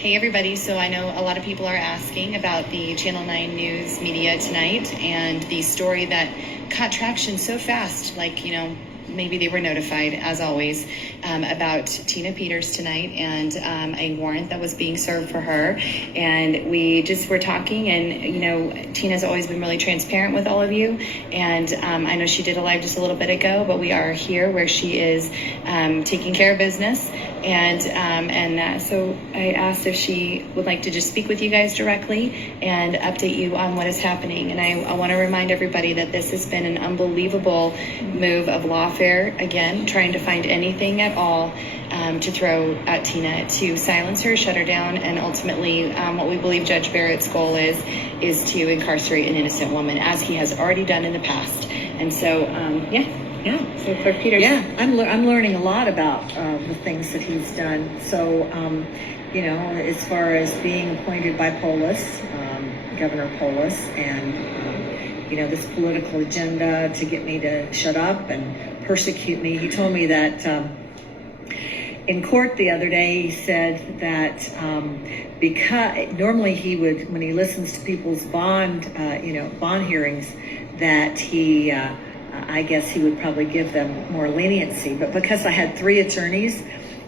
Hey everybody, so I know a lot of people are asking about the Channel 9 News media tonight and the story that caught traction so fast, like, maybe they were notified, as always, about Tina Peters tonight and a warrant that was being served for her. And we just were talking, and, Tina's always been really transparent with all of you. And I know she did a live just a little bit ago, but we are here where she is taking care of business. And so I asked if she would like to just speak with you guys directly and update you on what is happening. And I want to remind everybody that this has been an unbelievable move of lawfare, again, trying to find anything at all to throw at Tina, to silence her, shut her down, and ultimately what we believe Judge Barrett's goal is to incarcerate an innocent woman, as he has already done in the past. And so, Yeah. So Clerk Peters. Yeah, I'm learning a lot about the things that he's done. So, as far as being appointed by Polis, Governor Polis, and, this political agenda to get me to shut up and persecute me. He told me that in court the other day, he said that because normally he would, when he listens to people's bond hearings, that he... I guess he would probably give them more leniency. But because I had 3 attorneys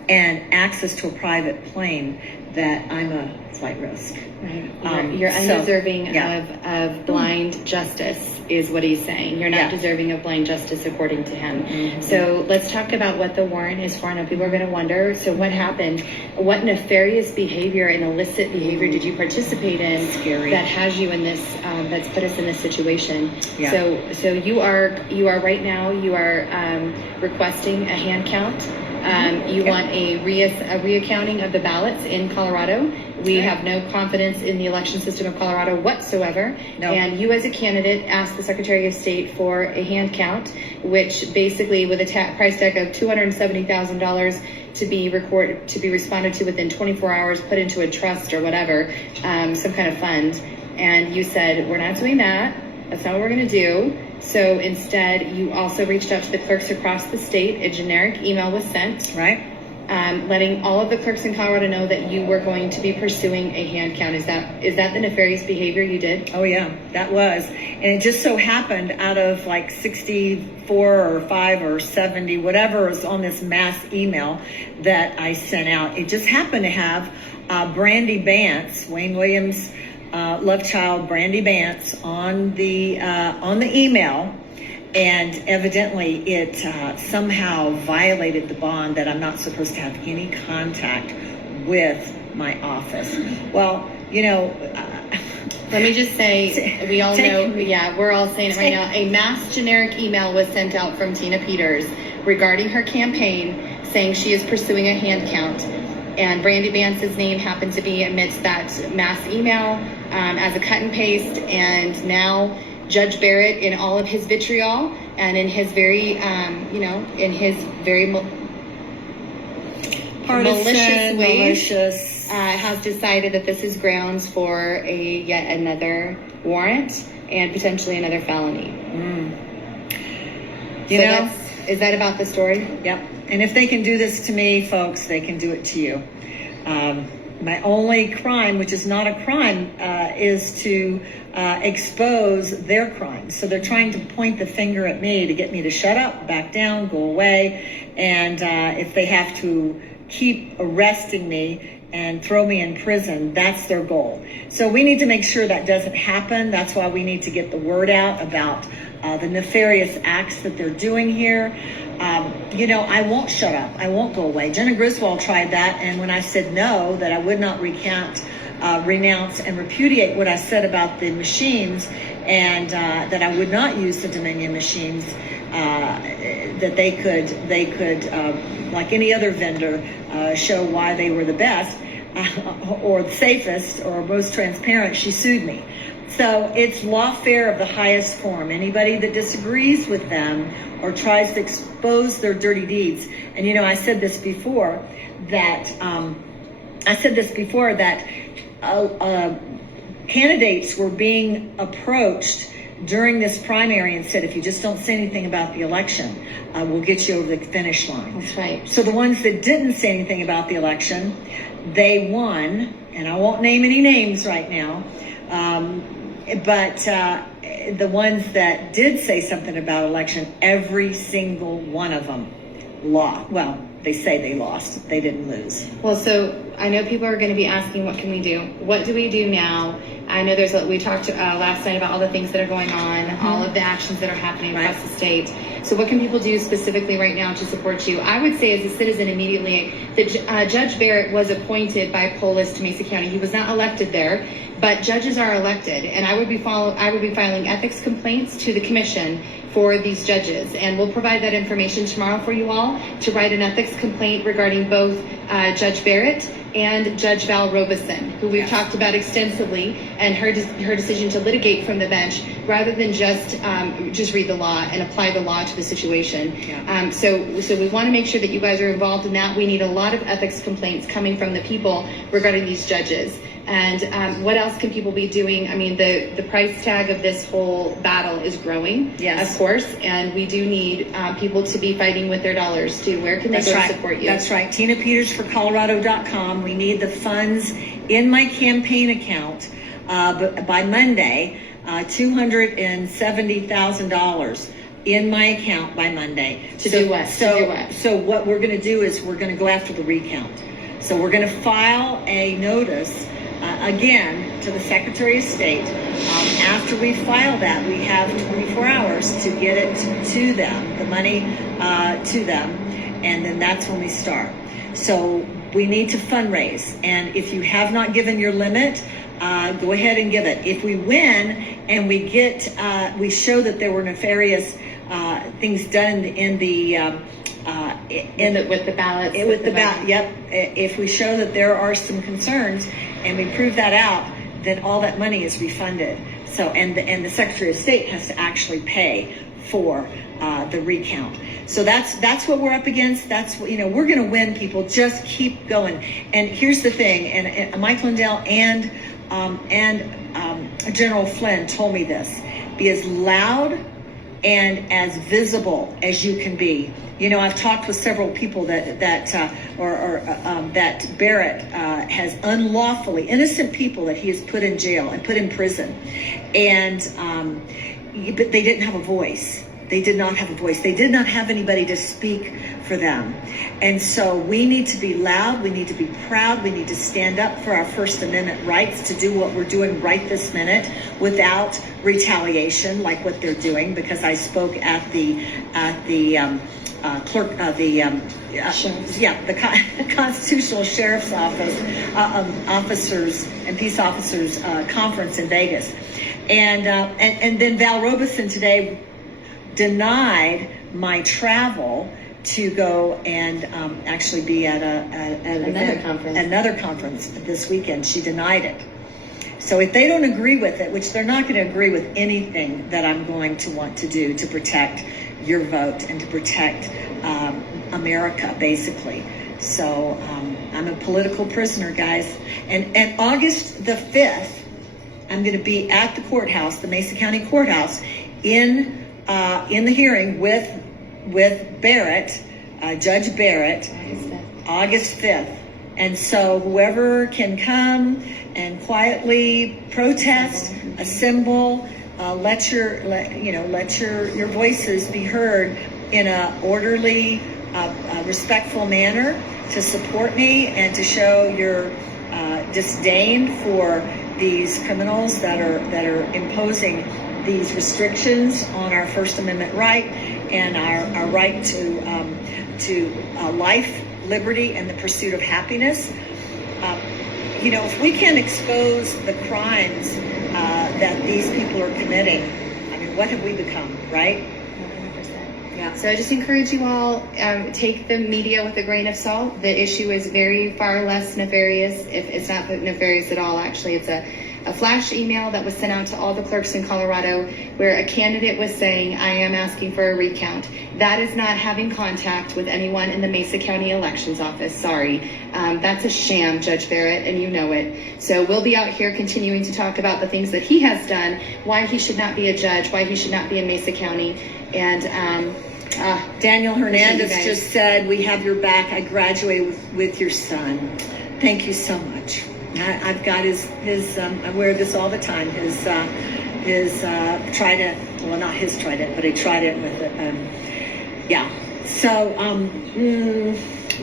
and access to a private plane, that I'm a flight risk. Right. You're undeserving of blind justice, is what he's saying. You're not deserving of blind justice according to him. Mm-hmm. So let's talk about what the warrant is for. I know people are going to wonder, so what happened? What nefarious behavior and illicit behavior did you participate in that has you in this, that's put us in this situation? Yeah. So you are right now, you are requesting a hand count. You want a reaccounting of the ballots in Colorado. We have no confidence in the election system of Colorado whatsoever. No. And you as a candidate asked the Secretary of State for a hand count, which basically with a price tag of $270,000 to be responded to within 24 hours, put into a trust or whatever, some kind of fund. And you said, we're not doing that. That's not what we're going to do. So instead, you also reached out to the clerks across the state. A generic email was sent, right, letting all of the clerks in Colorado know that you were going to be pursuing a hand count. Is that the nefarious behavior you did? Oh yeah, that was. And it just so happened, out of like 64 or 5 or 70, whatever is on this mass email that I sent out, it just happened to have Brandy Bance, Wayne Williams' love child, Brandy Bance, on the email. And evidently it somehow violated the bond that I'm not supposed to have any contact with my office. Well, let me just say, we all know, we're all saying it right now. A mass generic email was sent out from Tina Peters regarding her campaign, saying she is pursuing a hand count. And Brandy Vance's name happened to be amidst that mass email as a cut and paste. And now Judge Barrett, in all of his vitriol and in his very, malicious ways, has decided that this is grounds for yet another warrant and potentially another felony. Is that about the story? Yep. And if they can do this to me, folks, they can do it to you. My only crime, which is not a crime, is to expose their crimes. So they're trying to point the finger at me to get me to shut up, back down, go away. And if they have to keep arresting me and throw me in prison, that's their goal. So we need to make sure that doesn't happen. That's why we need to get the word out about the nefarious acts that they're doing here. I won't shut up. I won't go away. Jenna Griswold tried that, and when I said no, that I would not renounce and repudiate what I said about the machines, and that I would not use the Dominion machines, that they could, like any other vendor, show why they were the best, or the safest, or most transparent. She sued me. So it's lawfare of the highest form. Anybody that disagrees with them or tries to expose their dirty deeds. And I said this before that candidates were being approached during this primary and said, if you just don't say anything about the election, we'll get you over the finish line. That's right. So the ones that didn't say anything about the election, they won, and I won't name any names right now, but the ones that did say something about election, every single one of them lost. Well, they say they lost. They didn't lose. Well, so I know people are going to be asking, what can we do? What do we do now? I know we talked last night about all the things that are going on, all of the actions that are happening across the state. So what can people do specifically right now to support you? I would say, as a citizen, immediately, that Judge Barrett was appointed by Polis to Mesa County. He was not elected there, but judges are elected, and I would be filing ethics complaints to the commission for these judges, and we'll provide that information tomorrow for you all to write an ethics complaint regarding both Judge Barrett and Judge Val Robeson, who we've talked about extensively, and her decision to litigate from the bench rather than just read the law and apply the law to the situation. So we want to make sure that you guys are involved in that. We need a lot of ethics complaints coming from the people regarding these judges. And what else can people be doing? I mean, the price tag of this whole battle is growing, of course, and we do need people to be fighting with their dollars too. Where can they go to support you? That's right. TinaPetersForColorado.com. We need the funds in my campaign account by Monday, $270,000 in my account by Monday. Do what? So what we're going to do is we're going to go after the recount. So we're going to file a notice again to the Secretary of State. After we file that, we have 24 hours to get it to them, the money to them, and then that's when we start. So we need to fundraise, and if you have not given your limit, go ahead and give it. If we win and we show that there were nefarious things done with the ballots. Yep. If we show that there are some concerns and we prove that out, then all that money is refunded. So and the Secretary of State has to actually pay for the recount. So that's what we're up against. That's what, we're going to win, people. Just keep going. And here's the thing. And Mike Lindell and General Flynn told me this: be as loud and as visible as you can be. I've talked with several people that Barrett has unlawfully, innocent people that he has put in jail and put in prison, but they didn't have a voice. They did not have a voice. They did not have anybody to speak for them. And so we need to be loud. We need to be proud. We need to stand up for our First Amendment rights to do what we're doing right this minute without retaliation like what they're doing, because I spoke at the clerk of the Constitutional Sheriff's Office officers and peace officers conference in Vegas, and then Val Robeson today denied my travel to go and actually be at another conference this weekend. She denied it. So if they don't agree with it, which they're not going to agree with anything that I'm going to want to do to protect your vote and to protect America, basically. So I'm a political prisoner, guys. And August the 5th, I'm going to be at the courthouse, the Mesa County Courthouse, in the hearing with Barrett, Judge Barrett, August 5th. And so whoever can come and quietly protest, assemble, let your voices be heard in a orderly, respectful manner to support me and to show your disdain for these criminals that are imposing these restrictions on our First Amendment right and our right to life, liberty, and the pursuit of happiness. If we can expose the crimes that these people are committing, I mean, what have we become, right? 100%. Yeah. So I just encourage you all, take the media with a grain of salt. The issue is far less nefarious. If it's not nefarious at all, actually, it's a a flash email that was sent out to all the clerks in Colorado where a candidate was saying, I am asking for a recount. That is not having contact with anyone in the Mesa County Elections Office. Sorry. That's a sham, Judge Barrett, and you know it. So we'll be out here continuing to talk about the things that he has done, why he should not be a judge, why he should not be in Mesa County. And Daniel Hernandez just said, we have your back. I graduated with your son. Thank you so much. I've got his I wear this all the time. His trident, well, not his trident, but a trident with it. Yeah. So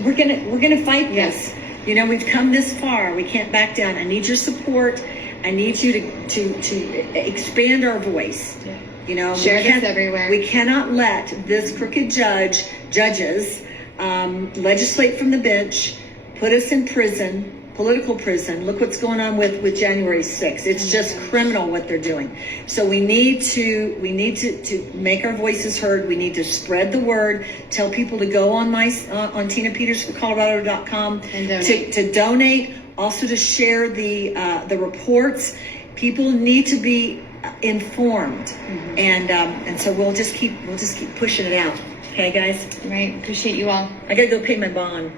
we're gonna fight this. You know, we've come this far. We can't back down. I need your support. I need you to expand our voice. Yeah. You know, share this everywhere. We cannot let this crooked judges legislate from the bench, put us in prison. Political prison. Look what's going on with January 6th. It's just criminal what they're doing. So we need to make our voices heard. We need to spread the word. Tell people to go on on TinaPetersForColorado.com and donate. To donate. Also to share the reports. People need to be informed, and so we'll just keep pushing it out. Okay, guys. Right. Appreciate you all. I gotta go pay my bond.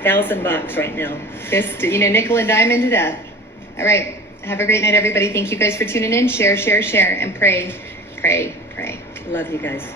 $1,000 right now. Just, nickel and dime into death. All right. Have a great night, everybody. Thank you guys for tuning in. Share, and pray. Love you guys.